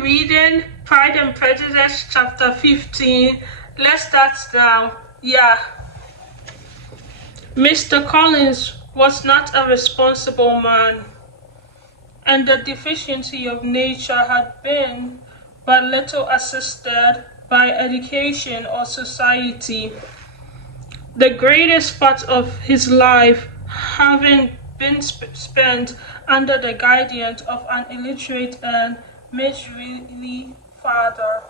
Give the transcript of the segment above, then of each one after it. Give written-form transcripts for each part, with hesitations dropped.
reading Pride and Prejudice, chapter 15. Let's start now. Yeah. Mr. Collins was not a responsible man, and the deficiency of nature had been but little assisted by education or society. The greatest part of his life having been spent under the guidance of an illiterate and miserly father.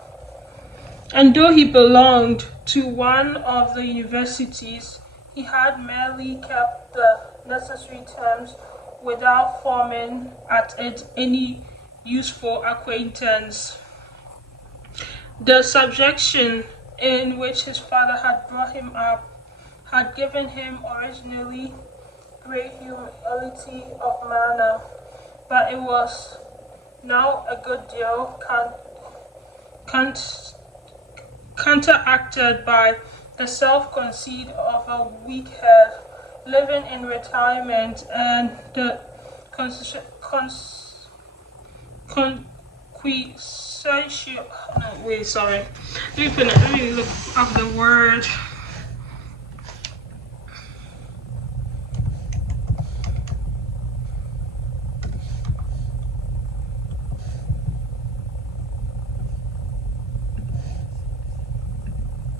And though he belonged to one of the universities, he had merely kept the necessary terms without forming at it any useful acquaintance. The subjection in which his father had brought him up had given him originally great humility of manner, but it was now a good deal counteracted by the self-conceit of a weak head, living in retirement, and the quintessential. No, wait, sorry. Let me look up the word.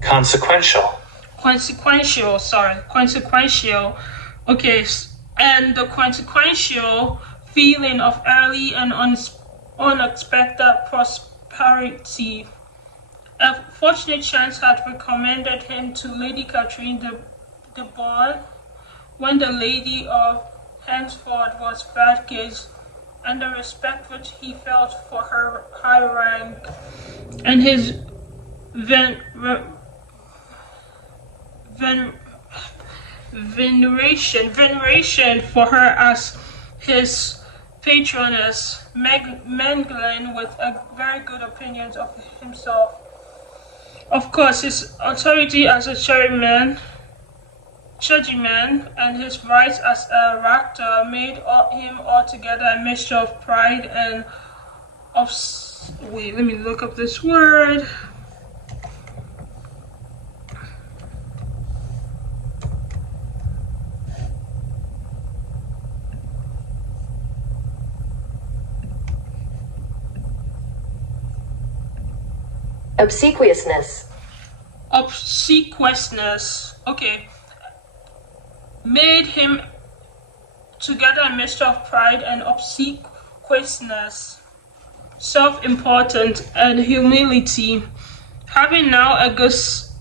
Consequential. Okay, and the consequential feeling of early and unexpected prosperity. A fortunate chance had recommended him to Lady Catherine de Bourgh when the Lady of Hansford was Badgage, and the respect which he felt for her high rank and his veneration for her as his patroness, mingling with a very good opinion of himself. Of course, his authority as a clergyman and his rights as a rector made him altogether a mixture of pride and of... Wait, let me look up this word. Obsequiousness. Okay. Made him together a mixture of pride and obsequiousness, self-importance and humility. Having now a good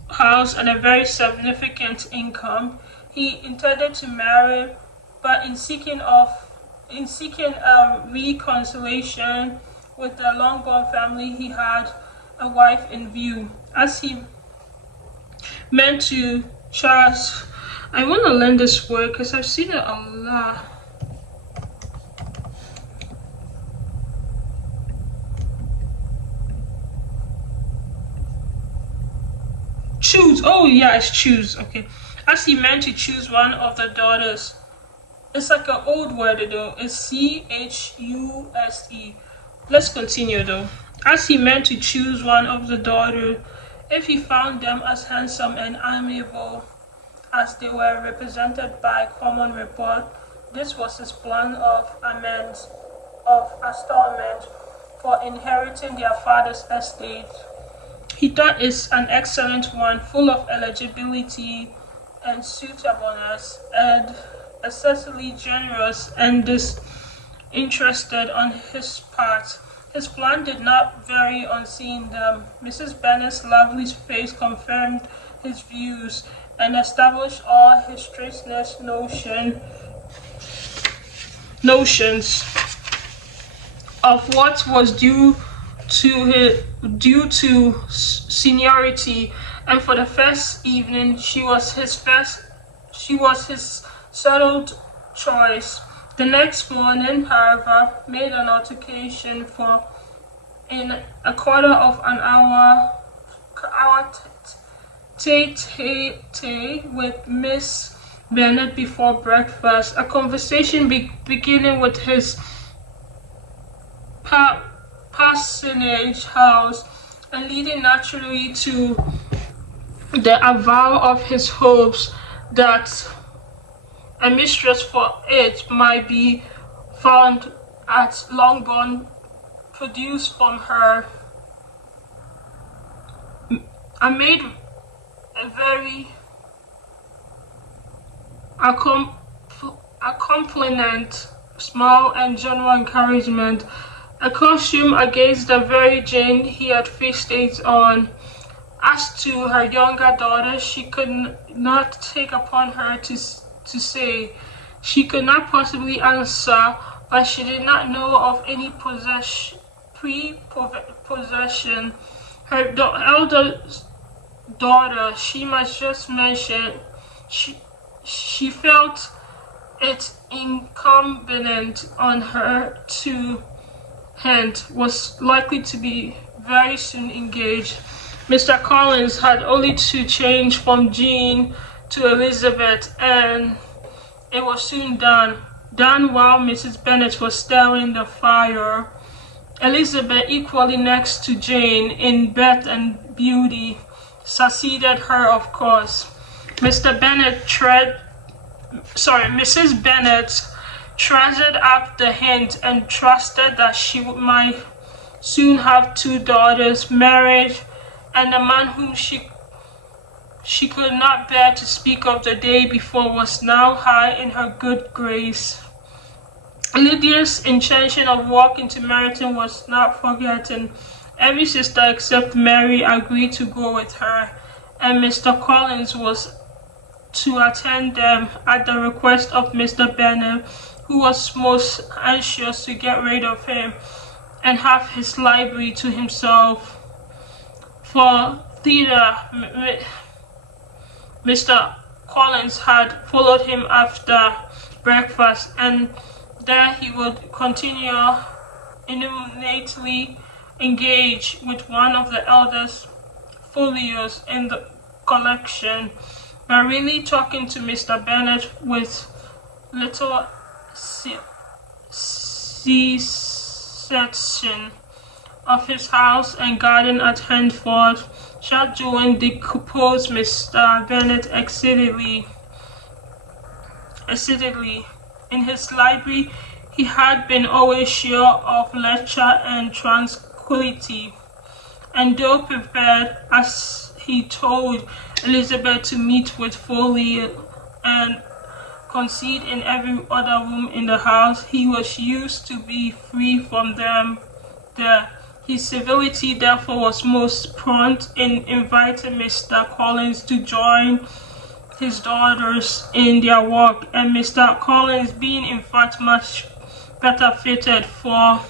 house and a very significant income, he intended to marry, but in seeking a reconciliation with the long-gone family, he had a wife in view. As he meant to Charles, I want to learn this word because I've seen it a lot. Choose. Oh yeah, it's choose. Okay. As he meant to choose one of the daughters. It's like an old word though. It's CHUSE. Let's continue though. As he meant to choose one of the daughters, if he found them as handsome and amiable as they were represented by common report, this was his plan of installment for inheriting their father's estate. He thought it's an excellent one, full of eligibility and suitableness, and excessively generous and disinterested on his part. His plan did not vary on seeing them. Mrs. Bennet's lovely face confirmed his views and established all his strangeness notions of what was due to seniority. And for the first evening, she was his settled choice. The next morning, however, made an altercation for in a quarter of an hour tete with Miss Bennet before breakfast, a conversation beginning with his parsonage house, and leading naturally to the avowal of his hopes that a mistress for it might be found at Longbourn, produced from her. I made a very accompaniment, smile, and general encouragement, a costume against the very Jane he had feasted on. As to her younger daughter, she could not take upon her to say. She could not possibly answer, but she did not know of any pre-possession. Her elder daughter, she must just mention, she felt it incumbent on her to hint, was likely to be very soon engaged. Mr. Collins had only to change from Jean to Elizabeth, and it was soon done while Mrs. Bennet was stirring the fire. Elizabeth, equally next to Jane in birth and beauty, succeeded her, of course. Mrs. Bennet treasured up the hint and trusted that she might soon have 2 daughters married, and the man whom she could not bear to speak of the day before was now high in her good grace. Lydia's intention of walking to Meryton was not forgotten. Every sister except Mary agreed to go with her, and Mr. Collins was to attend them at the request of Mr. Bennet, who was most anxious to get rid of him and have his library to himself. For thither, Mr. Collins had followed him after breakfast, and there he would continue intimately engaged with one of the eldest folios in the collection, but really talking to Mr. Bennet with little cessation of his house and garden at Handford. Shadowing decomposed Mr. Bennet exceedingly. In his library, he had been always sure of leisure and tranquility, and though prepared, as he told Elizabeth, to meet with Foley and Conceit in every other room in the house, he was used to be free from them there. His civility, therefore, was most prompt in inviting Mr. Collins to join his daughters in their work, and Mr. Collins, being in fact much better fitted for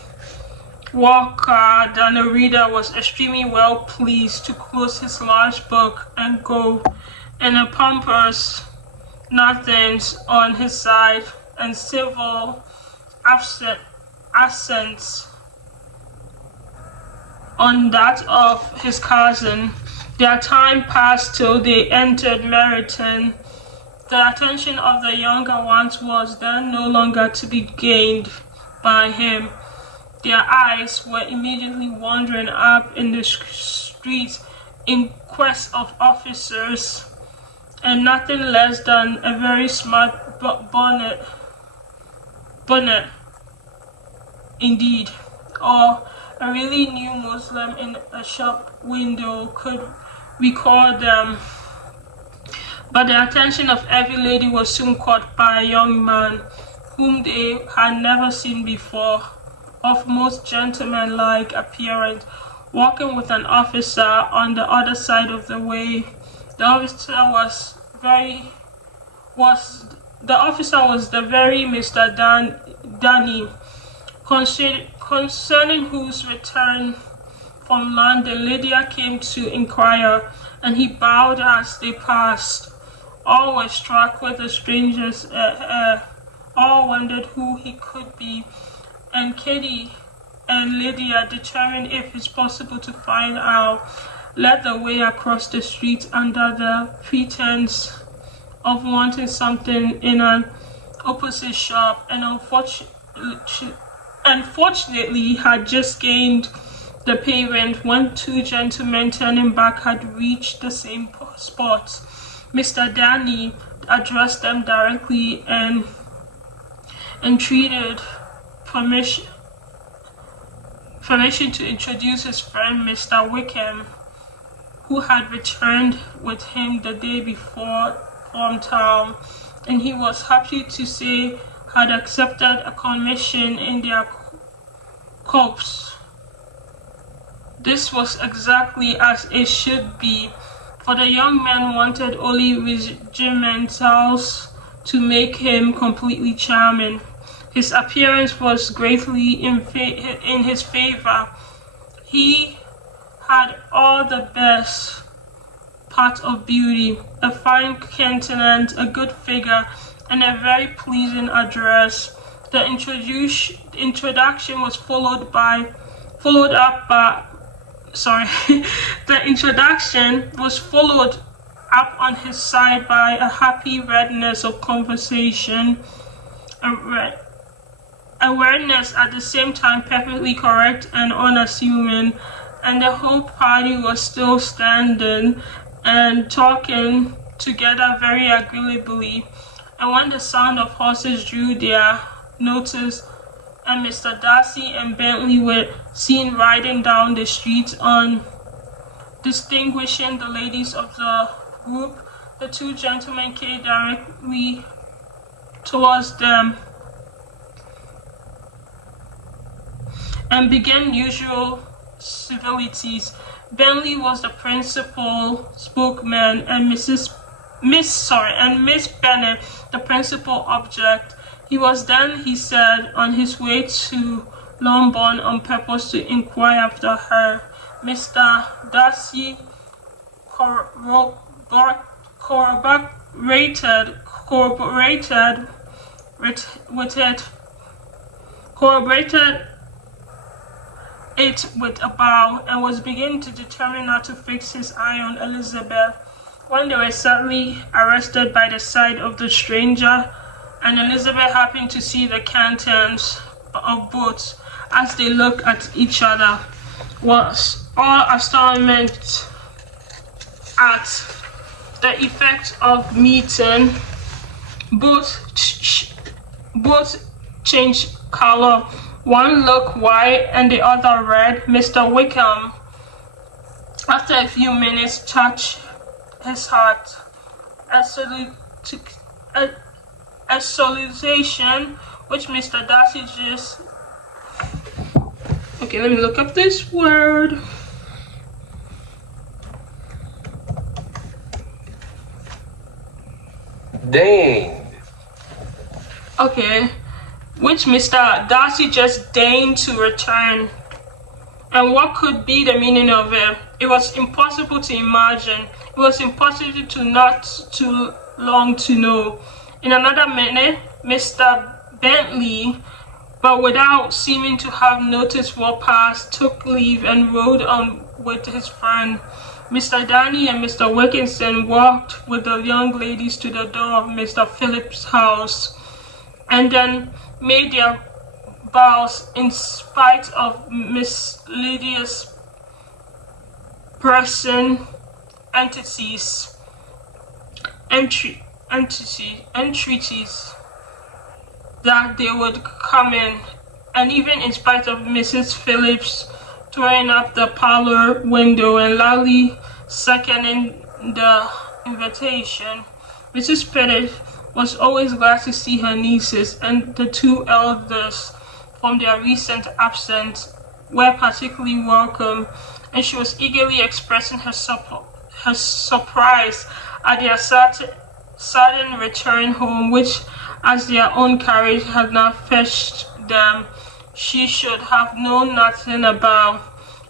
work than a reader, was extremely well pleased to close his large book and go, and a pompous nothings on his side and civil accents on that of his cousin. Their time passed till they entered Meryton. The attention of the younger ones was then no longer to be gained by him. Their eyes were immediately wandering up in the streets in quest of officers, and nothing less than a very smart bonnet indeed, or a really new Muslim in a shop window could recall them. But the attention of every lady was soon caught by a young man whom they had never seen before, of most gentlemanlike appearance, walking with an officer on the other side of the way. The officer was the very Mr. Danny, concerning whose return from London Lydia came to inquire, and he bowed as they passed. All were struck with the stranger's all wondered who he could be, and Katie and Lydia, determined if it's possible to find out, led the way across the street under the pretense of wanting something in an opposite shop, and unfortunately had just gained the pavement when two gentlemen turning back had reached the same spot. Mr. Danny addressed them directly and entreated permission to introduce his friend Mr. Wickham, who had returned with him the day before from town, and he was happy to say had accepted a commission in their corps. This was exactly as it should be, for the young man wanted only regimentals to make him completely charming. His appearance was greatly in his favor. He had all the best part of beauty, a fine countenance, a good figure, and a very pleasing address. The introduction was followed up on his side by a happy readiness of conversation, awareness at the same time perfectly correct and unassuming, and the whole party was still standing and talking together very agreeably. And when the sound of horses drew their notice, and Mr. Darcy and Bentley were seen riding down the street on distinguishing the ladies of the group, the two gentlemen came directly towards them and began usual civilities. Bentley was the principal spokesman, and Miss Bennet the principal object. He was then, he said, on his way to Longbourn on purpose to inquire after her. Mr. Darcy corroborated it with a bow, and was beginning to determine not to fix his eye on Elizabeth, when they were suddenly arrested by the sight of the stranger, and Elizabeth happened to see the countenance of both as they looked at each other, was all astonishment at the effect of meeting. Both changed color. One looked white and the other red. Mr. Wickham, after a few minutes, touched his heart. A salutation which Mr. Darcy just... Okay, let me look up this word. Deigned. Okay, which Mr. Darcy just deigned to return. And what could be the meaning of it? It was impossible to imagine. It was impossible to not too long to know. In another minute, Mr. Bentley, but without seeming to have noticed what passed, took leave and rode on with his friend. Mr. Danny and Mr. Wilkinson walked with the young ladies to the door of Mr. Phillips' house, and then made their bows in spite of Miss Lydia's pressing entreaties that they would come in, and even in spite of Mrs. Phillips throwing up the parlor window and loudly seconding the invitation. Mrs. Pettit was always glad to see her nieces, and the two elders from their recent absence were particularly welcome, and she was eagerly expressing her surprise at their sudden return home, which, as their own carriage had not fetched them, she should have known nothing about,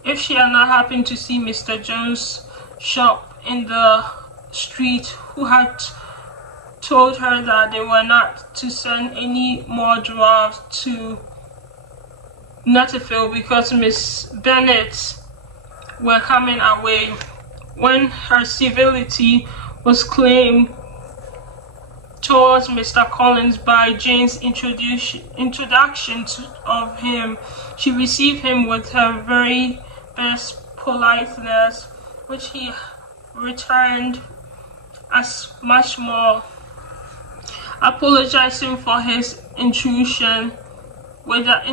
if she had not happened to see Mr. Jones' shop in the street, who had told her that they were not to send any more drafts to Netherfield because Miss Bennet were coming away. When her civility was claimed towards Mr. Collins by Jane's introduction of him. She received him with her very best politeness, which he returned as much more, apologizing for his intrusion without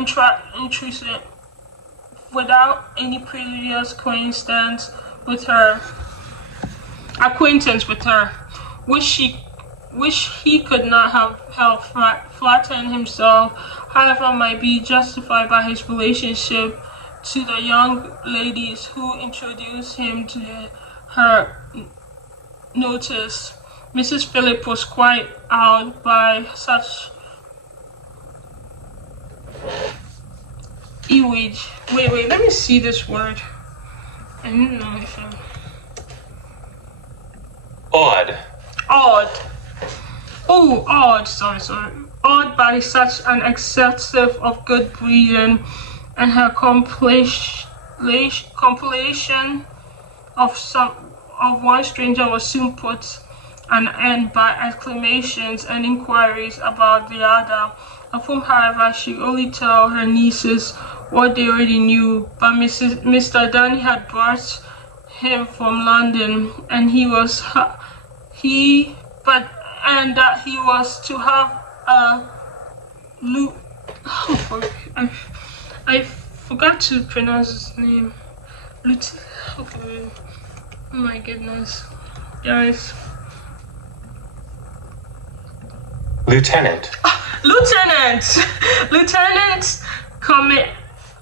any previous acquaintance with her, which he could not have helped flattering himself, however, might be justified by his relationship to the young ladies who introduced him to her notice. Mrs. Phillips was quite awed by such ewage. Wait, let me see this word. I don't know if I'm... Odd. Oh, odd, sorry. Awed by such an excessive of good breeding, and her compilation of one stranger was soon put an end by exclamations and inquiries about the other, of whom, however, she only told her nieces what they already knew. But Mr. Darnley had brought him from London, and that he was to have a I forgot to pronounce his name. Oh my goodness, guys.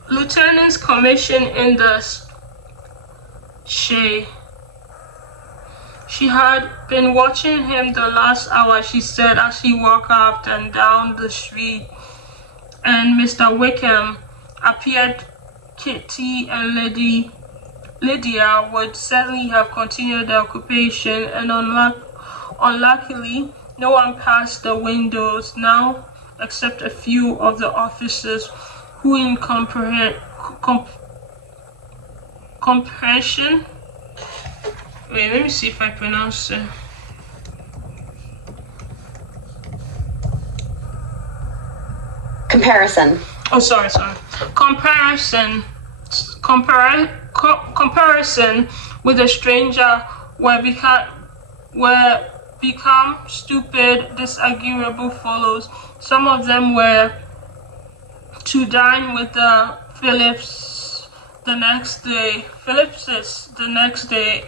Lieutenant's commission in the She had been watching him the last hour, she said, as he walked up and down the street, and Mr. Wickham appeared. Kitty and Lydia would certainly have continued the occupation, and unluckily, no one passed the windows now, except a few of the officers who, in comprehension. Wait, let me see if I pronounce it. Comparison. Oh, sorry. Comparison with a stranger were become stupid, disagreeable fellows. Some of them were to dine with the Phillipses the next day,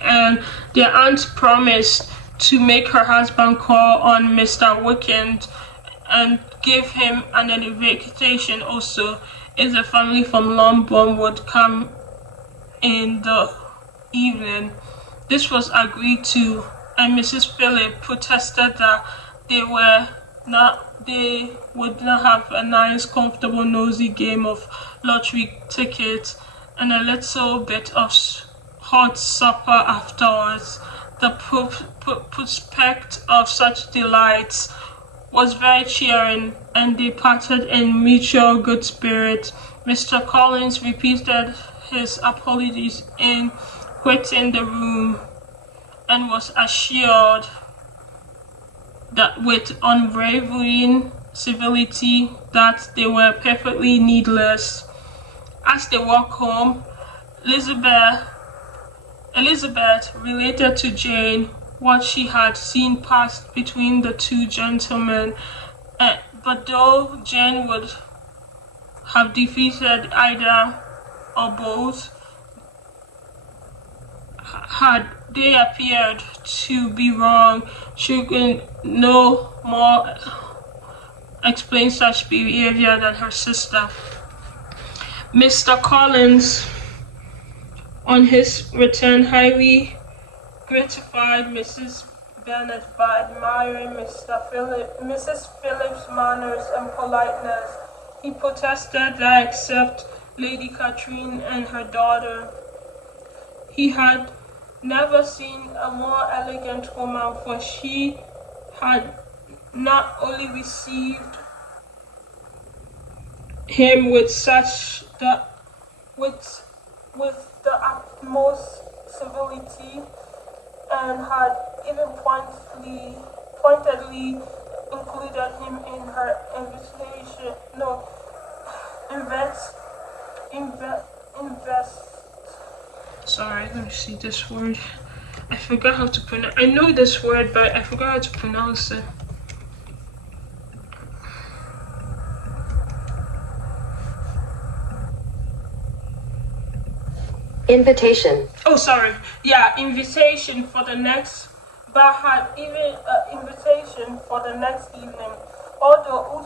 and their aunt promised to make her husband call on Mr. Wickham and give him an invitation also, if the family from Longbourn would come in the evening. This was agreed to, and Mrs. Phillips protested that they would not have a nice, comfortable, nosy game of lottery tickets and a little bit of hot supper afterwards. The prospect of such delights was very cheering, and they parted in mutual good spirits. Mr. Collins repeated his apologies in quitting the room, and was assured that with unwavering civility that they were perfectly needless. As they walked home, Elizabeth related to Jane what she had seen pass between the two gentlemen, but though Jane would have defeated either or both, had they appeared to be wrong, she could no more explain such behavior than her sister. Mr. Collins, on his return, highly gratified Mrs. Bennet by admiring Mrs. Phillips' manners and politeness. He protested that except Lady Catherine and her daughter, he had never seen a more elegant woman, for she had not only received him with the utmost civility, and had even pointedly included him in her invitation. No, invest. Sorry, let me see this word. I forgot how to pronounce. I know this word, but I forgot how to pronounce it. Invitation. Oh, sorry. Yeah, invitation for the next. But had even invitation for the next evening, although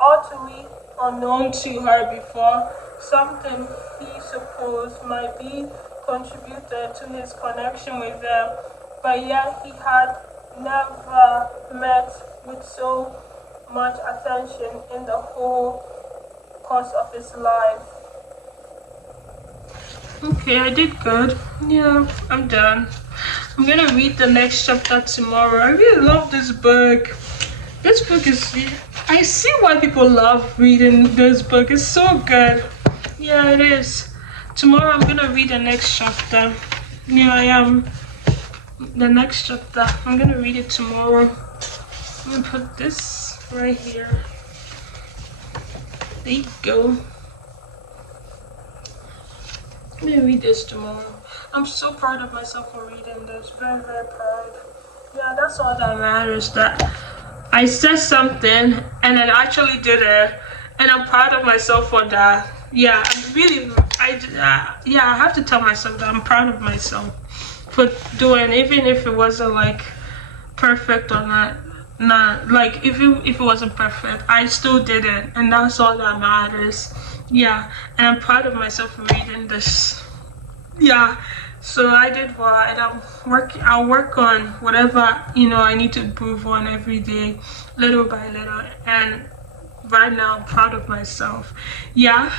utterly unknown to her before, something he supposed might be contributed to his connection with them, but yet he had never met with so much attention in the whole course of his life. Okay, I did good. Yeah, I'm done. I'm gonna read the next chapter tomorrow. I really love this book. This book is... I see why people love reading this book. It's so good. Yeah, it is. Tomorrow I'm gonna read the next chapter. Yeah, I am. The next chapter. I'm gonna read it tomorrow. I'm gonna put this right here. There you go. I'm gonna read this tomorrow. I'm so proud of myself for reading this. Very, very proud. Yeah, that's all that matters. That I said something and then actually did it, and I'm proud of myself for that. Yeah, I'm really. I have to tell myself that I'm proud of myself for doing, even if it wasn't like perfect or not. Not like if it wasn't perfect, I still did it, and that's all that matters. Yeah, and I'm proud of myself for reading this. Yeah, so I did well, and I'll work on whatever I need to improve on every day, little by little. And right now I'm proud of myself. Yeah.